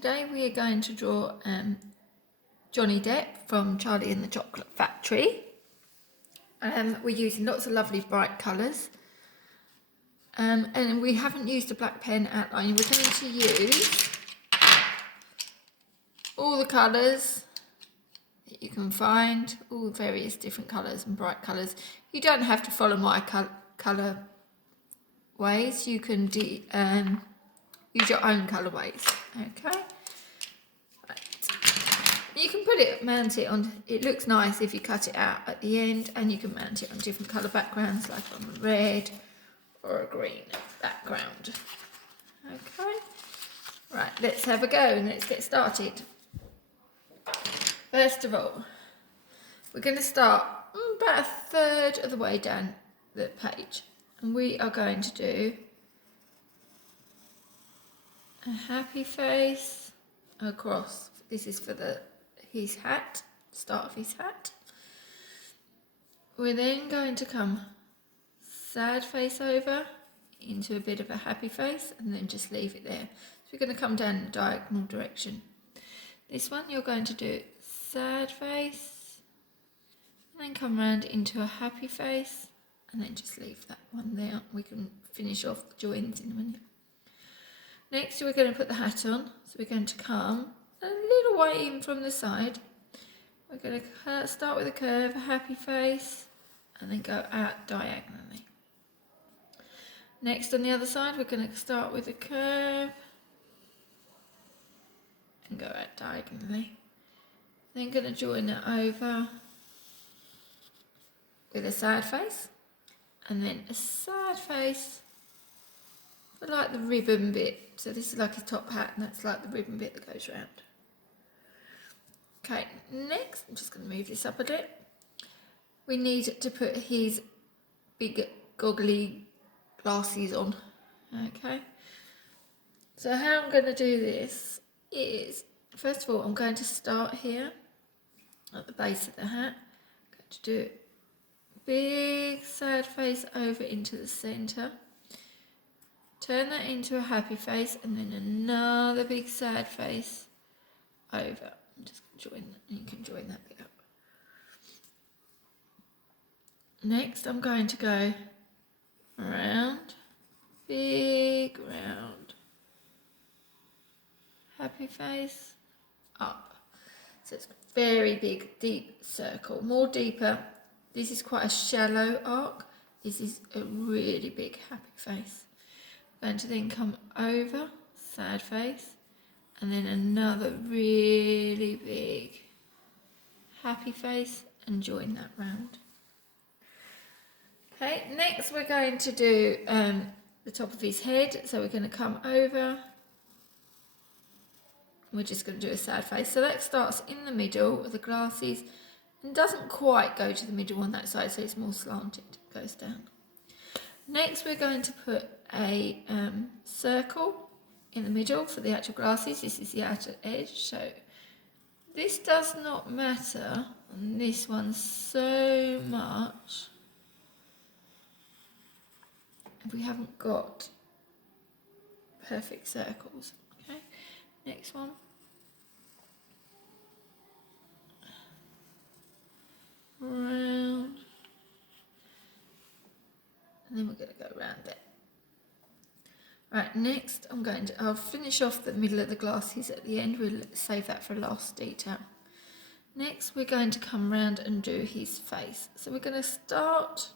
Today we are going to draw Johnny Depp from Charlie and the Chocolate Factory. We're using lots of lovely bright colours. And we haven't used a black pen outline. We're going to use all the colours that you can find, all various different colours and bright colours. You don't have to follow my colour ways. You can use your own colourways. Okay. You can mount it on, it looks nice if you cut it out at the end, and you can mount it on different colour backgrounds, like on a red or a green background. Okay, right, let's have a go and let's get started. First of all, we're going to start about a third of the way down the page, and we are going to do a happy face across. This is for his hat, start of his hat. We're then going to come sad face over into a bit of a happy face and then just leave it there. So we're going to come down in a diagonal direction. This one you're going to do sad face and then come round into a happy face and then just leave that one there. We can finish off the joins in a minute. Next we're going to put the hat on, so we're going to come a little way in from the side. We're going to start with a curve, a happy face, and then go out diagonally. Next on the other side, we're going to start with a curve and go out diagonally. Then going to join it over with a sad face, and then a sad face for like the ribbon bit. So this is like his top hat, and that's like the ribbon bit that goes round. Okay, next, I'm just going to move this up a bit. We need to put his big goggly glasses on. Okay, so how I'm going to do this is, first of all, I'm going to start here at the base of the hat. I'm going to do a big sad face over into the centre. Turn that into a happy face and then another big sad face over. I'm just going to join that, and you can join that bit up. Next I'm going to go round, big round, happy face, up. So it's a very big, deep circle, more deeper. This is quite a shallow arc. This is a really big happy face. I'm going to then come over, sad face, and then another really big happy face and join that round. Okay, next we're going to do the top of his head. So we're going to come over. We're just going to do a sad face. So that starts in the middle with the glasses and doesn't quite go to the middle on that side, so it's more slanted, it goes down. Next we're going to put a circle in the middle for the actual glasses. This is the outer edge, so this does not matter on this one so much if we haven't got perfect circles. Okay, next one. Round, and then we're going to go around it. Right, next I'll finish off the middle of the glasses at the end. We'll save that for last detail. Next we're going to come round and do his face. So we're going to start,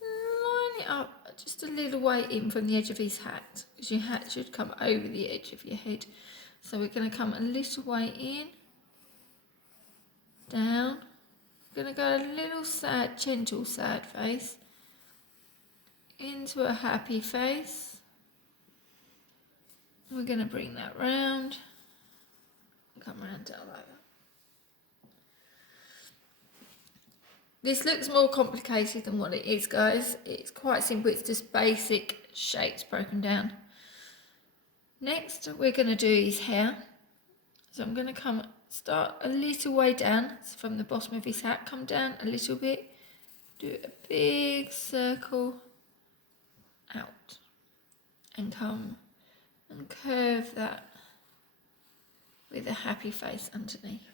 line it up just a little way in from the edge of his hat, because your hat should come over the edge of your head. So we're going to come a little way in, down. We're going to go a little sad, gentle sad face, into a happy face. We're going to bring that round and come round down like that. This looks more complicated than what it is, guys. It's quite simple. It's just basic shapes broken down. Next, we're going to do his hair. So I'm going to start a little way down, so from the bottom of his hat, come down a little bit, do a big circle out, and come and curve that with a happy face underneath.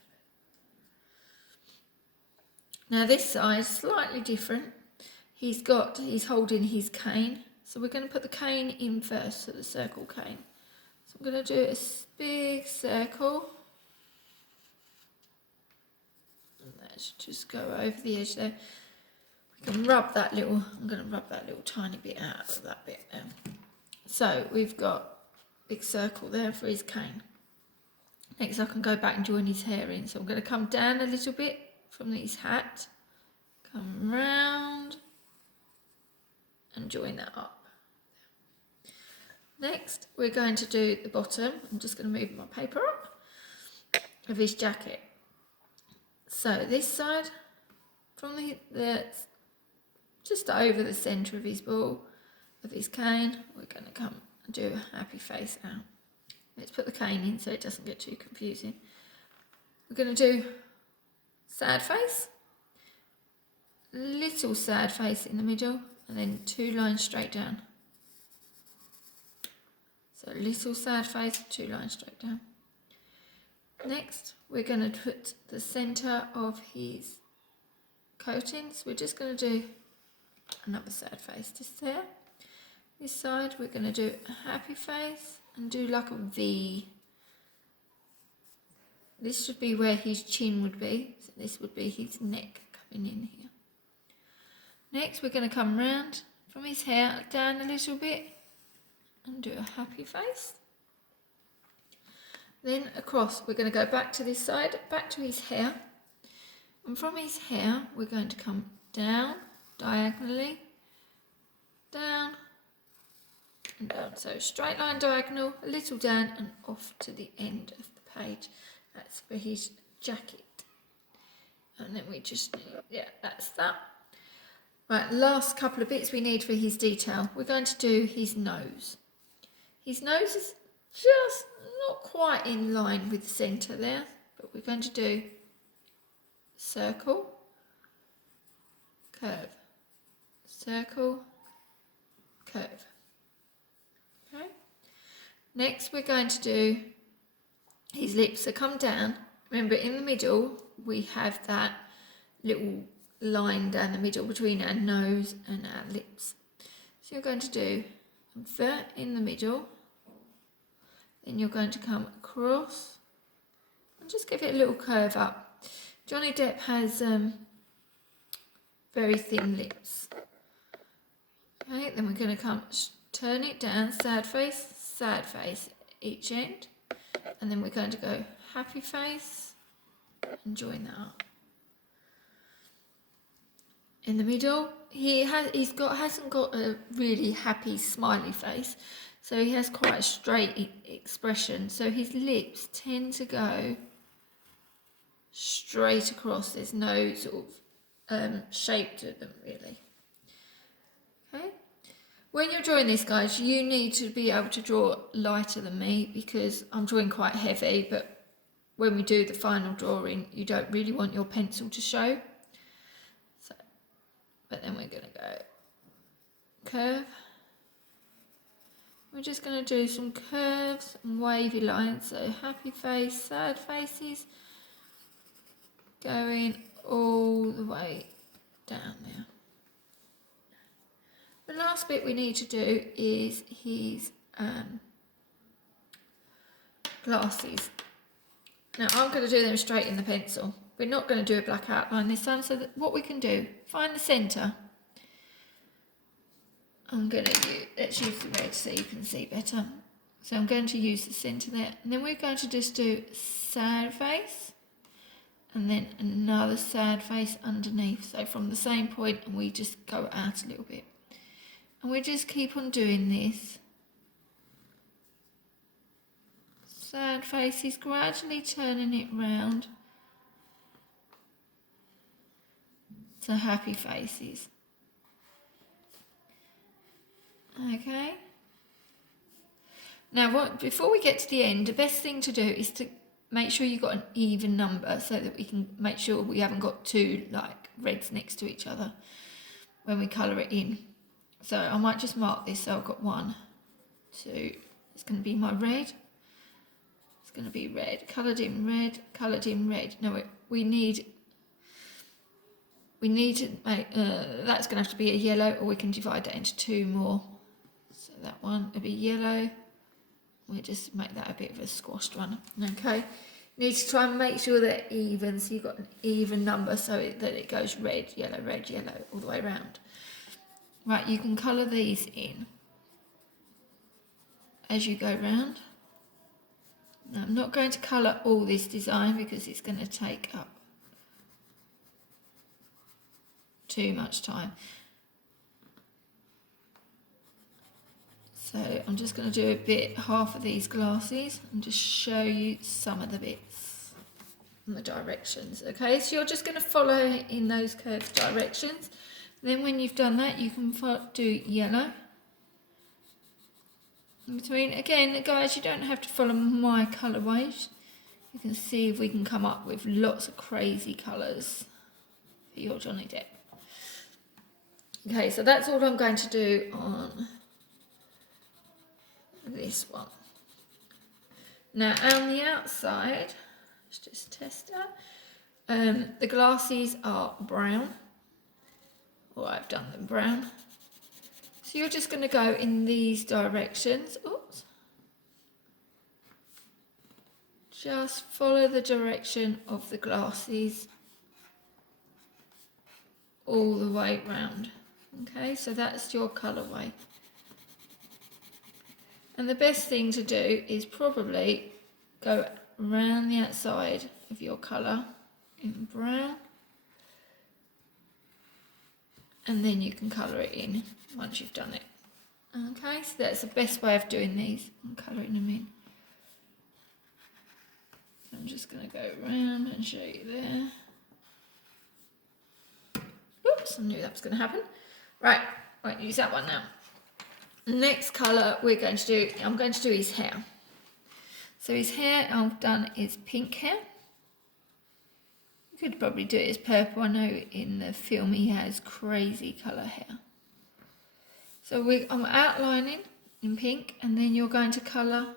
Now this side is slightly different. He's holding his cane. So we're going to put the cane in first, so the circle cane. So I'm going to do a big circle. And that should just go over the edge there. We can rub that little, I'm going to rub that little tiny bit out of that bit there. So we've got a big circle there for his cane. Next I can go back and join his hair in. So I'm going to come down a little bit from his hat, come round and join that up. Next we're going to do the bottom. I'm just going to move my paper up of his jacket. So this side from the just over the centre of his ball of his cane, we're going to come and do a happy face out. Let's put the cane in so it doesn't get too confusing. We're going to do sad face, little sad face in the middle, and then 2 lines straight down. So little sad face, 2 lines straight down. Next, we're going to put the centre of his coat in. So we're just going to do another sad face just there. This side, we're going to do a happy face and do like a V. This should be where his chin would be. So this would be his neck coming in here. Next, we're going to come round from his hair down a little bit and do a happy face. Then across, we're going to go back to this side, back to his hair. And from his hair, we're going to come down diagonally, down and down. So straight line diagonal, a little down and off to the end of the page. That's for his jacket. And then we just need, yeah, that's that. Right, last couple of bits we need for his detail. We're going to do his nose. His nose is just not quite in line with the centre there, but we're going to do circle, curve, circle, curve. Okay. Next we're going to do his lips. So come down. Remember in the middle we have that little line down the middle between our nose and our lips. So you're going to do that in the middle. Then you're going to come across and just give it a little curve up. Johnny Depp has very thin lips. Okay, then we're going to come turn it down, sad face each end, and then we're going to go happy face and join that up. In the middle, hasn't got a really happy smiley face, so he has quite a straight expression. So his lips tend to go straight across. There's no sort of shape to them really. Okay. When you're drawing this, guys, you need to be able to draw lighter than me because I'm drawing quite heavy. But when we do the final drawing, you don't really want your pencil to show. But then we're going to go curve. We're just going to do some curves and wavy lines. So happy face, sad faces, going all the way down there. The last bit we need to do is his glasses. Now I'm going to do them straight in the pencil. We're not going to do a black outline this time, so that what we can do, find the centre. Let's use the red so you can see better. So I'm going to use the centre there, and then we're going to just do sad face, and then another sad face underneath. So from the same point, and we just go out a little bit. And we just keep on doing this. Sad faces, gradually turning it round to happy faces. Okay. Now, before we get to the end, the best thing to do is to make sure you've got an even number so that we can make sure we haven't got two like reds next to each other when we colour it in. So I might just mark this. So I've got 1, 2. It's going to be my red. It's going to be red, coloured in red, coloured in red. No, we need to make, that's going to have to be a yellow, or we can divide that into two more. So that one will be yellow. We'll just make that a bit of a squashed one. Okay. You need to try and make sure they're even, so you've got an even number so that it goes red, yellow, all the way around. Right, you can colour these in as you go round. Now, I'm not going to colour all this design because it's going to take up too much time. So I'm just going to do a bit, half of these glasses, and just show you some of the bits and the directions. Okay, so you're just going to follow in those curved directions. Then when you've done that, you can do yellow in between. Again, guys, you don't have to follow my colourways. You can see if we can come up with lots of crazy colours for your Johnny Depp. Okay, so that's all I'm going to do on this one. Now on the outside, let's just test that. The glasses are brown, or I've done them brown. So you're just going to go in these directions. Oops. Just follow the direction of the glasses all the way round. Okay, so that's your colourway. And the best thing to do is probably go around the outside of your colour in brown, and then you can colour it in once you've done it. Okay, so that's the best way of doing these and colouring them in. So I'm just going to go around and show you there. Oops, I knew that was going to happen. Right, I won't use that one now. Next colour we're going to do, I'm going to do his hair. So his hair I've done is pink hair. You could probably do it as purple. I know in the film he has crazy colour hair. So I'm outlining in pink, and then you're going to colour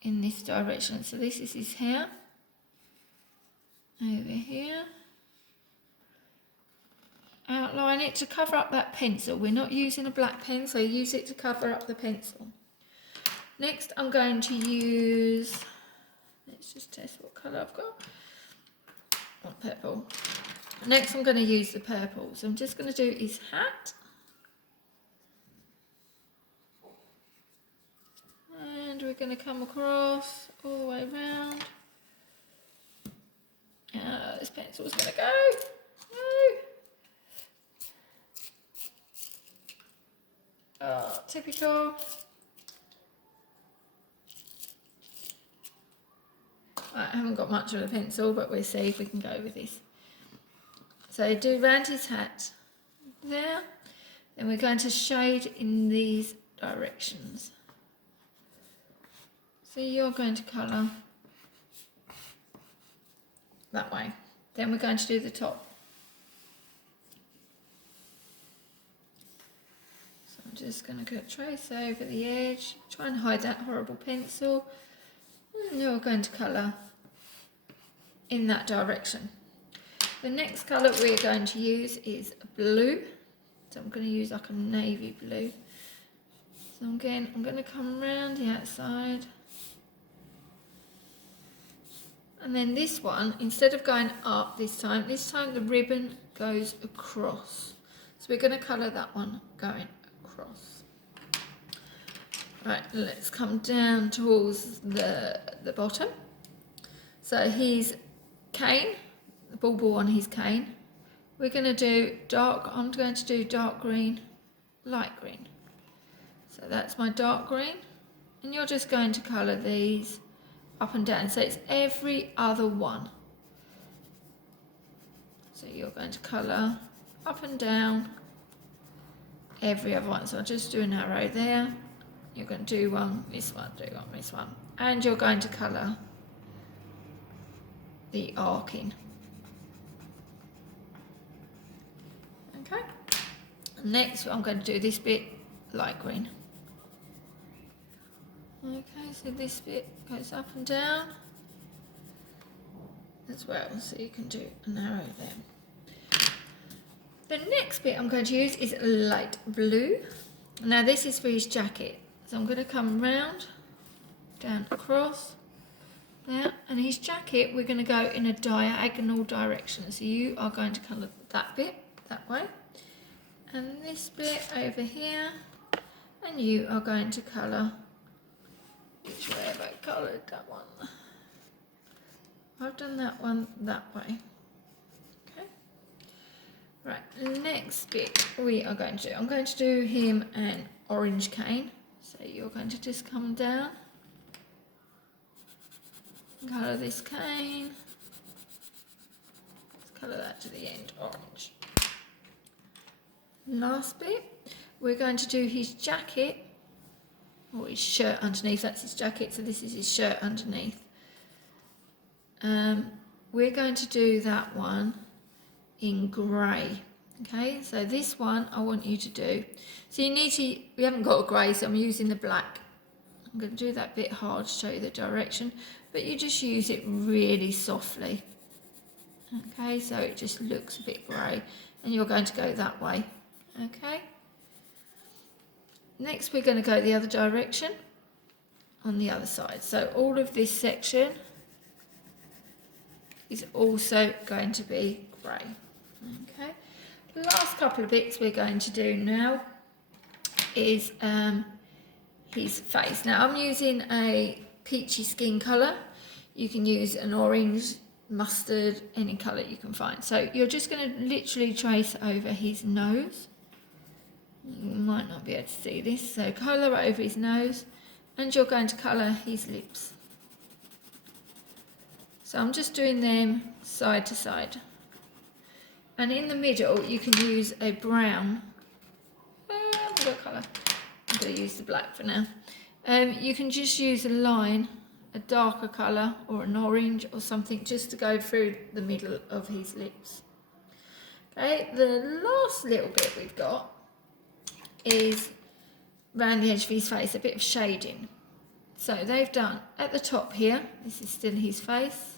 in this direction. So this is his hair. Over here. Outline it to cover up that pencil. We're not using a black pen, so use it to cover up the pencil. Next I'm going to use, let's just test what colour I've got. Oh, purple. Next I'm going to use the purple. So I'm just going to do his hat. And we're going to come across all the way around. This pencil's going to go. No. Oh, typical. Right, I haven't got much of a pencil, but we'll see if we can go with this. So do round his hat there. Then we're going to shade in these directions. So you're going to colour that way. Then we're going to do the top. I'm just going to trace over the edge, try and hide that horrible pencil, and you're going to colour in that direction. The next colour we're going to use is blue, so I'm going to use like a navy blue. So again, I'm going to come around the outside, and then this one, instead of going up this time the ribbon goes across. So we're going to colour that one going across. Right, let's come down towards the bottom. So his cane, the bauble on his cane, we're going to do dark, I'm going to do dark green, light green. So that's my dark green, and you're just going to colour these up and down, so it's every other one. So you're going to colour up and down every other one. So I'll just do an arrow there. You're going to do one, this one, do one, this one. And you're going to colour the arcing. Okay. Next I'm going to do this bit light green. Okay, so this bit goes up and down as well, so you can do an arrow there. The next bit I'm going to use is light blue. Now this is for his jacket, so I'm going to come round, down across, there, and his jacket we're going to go in a diagonal direction, so you are going to colour that bit that way, and this bit over here, and you are going to colour, which way have I coloured that one? I've done that one that way. Okay. Right, next bit we are going to do, I'm going to do him an orange cane. So you're going to just come down, colour this cane, let's colour that to the end, orange. Last bit, we're going to do his jacket, or his shirt underneath, that's his jacket, so this is his shirt underneath. We're going to do that one in grey. Okay, so this one I want you to do. So you need to, we haven't got a grey, so I'm using the black. I'm going to do that bit hard to show you the direction, but you just use it really softly. Okay, so it just looks a bit grey, and you're going to go that way. Okay. Next we're going to go the other direction on the other side. So all of this section is also going to be grey. Okay. The last couple of bits we're going to do now is his face. Now I'm using a peachy skin colour. You can use an orange, mustard, any colour you can find. So you're just going to literally trace over his nose. You might not be able to see this. So colour over his nose, and you're going to colour his lips. So I'm just doing them side to side. And in the middle, you can use a brown. What colour? I'm going to use the black for now. You can just use a line, a darker colour, or an orange, or something, just to go through the middle of his lips. Okay, the last little bit we've got is around the edge of his face, a bit of shading. So they've done at the top here, this is still his face.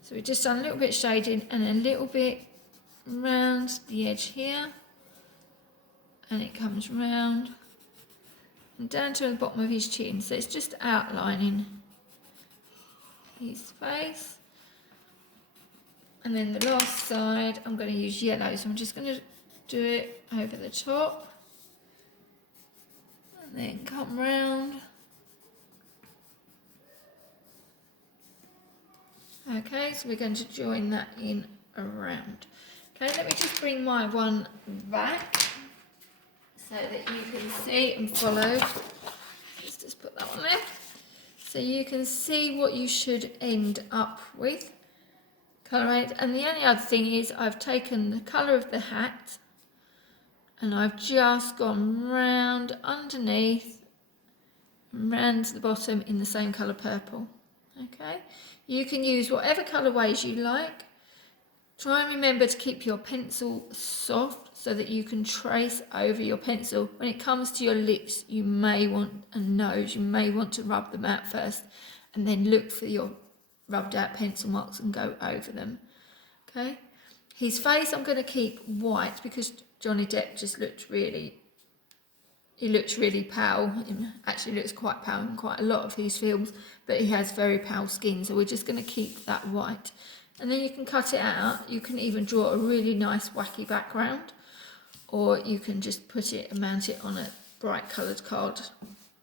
So we've just done a little bit of shading and a little bit round the edge here, and it comes round and down to the bottom of his chin. So it's just outlining his face. And then the last side, I'm going to use yellow, so I'm just going to do it over the top and then come round. Okay, so we're going to join that in around. Okay, let me just bring my one back so that you can see and follow. Let's just put that one there. So you can see what you should end up with. Colour it. And the only other thing is I've taken the colour of the hat and I've just gone round underneath and round to the bottom in the same colour purple. Okay, you can use whatever colourways you like. Try and remember to keep your pencil soft so that you can trace over your pencil. When it comes to your lips, you may want a nose, you may want to rub them out first and then look for your rubbed out pencil marks and go over them. Okay, his face I'm going to keep white because Johnny Depp just looked really, he looks really pale. He actually looks quite pale in quite a lot of his films, but he has very pale skin, so we're just going to keep that white. And then you can cut it out. You can even draw a really nice wacky background, or you can just put it and mount it on a bright coloured card.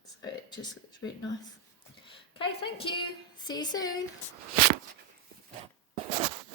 So it just looks really nice. Okay, thank you. See you soon.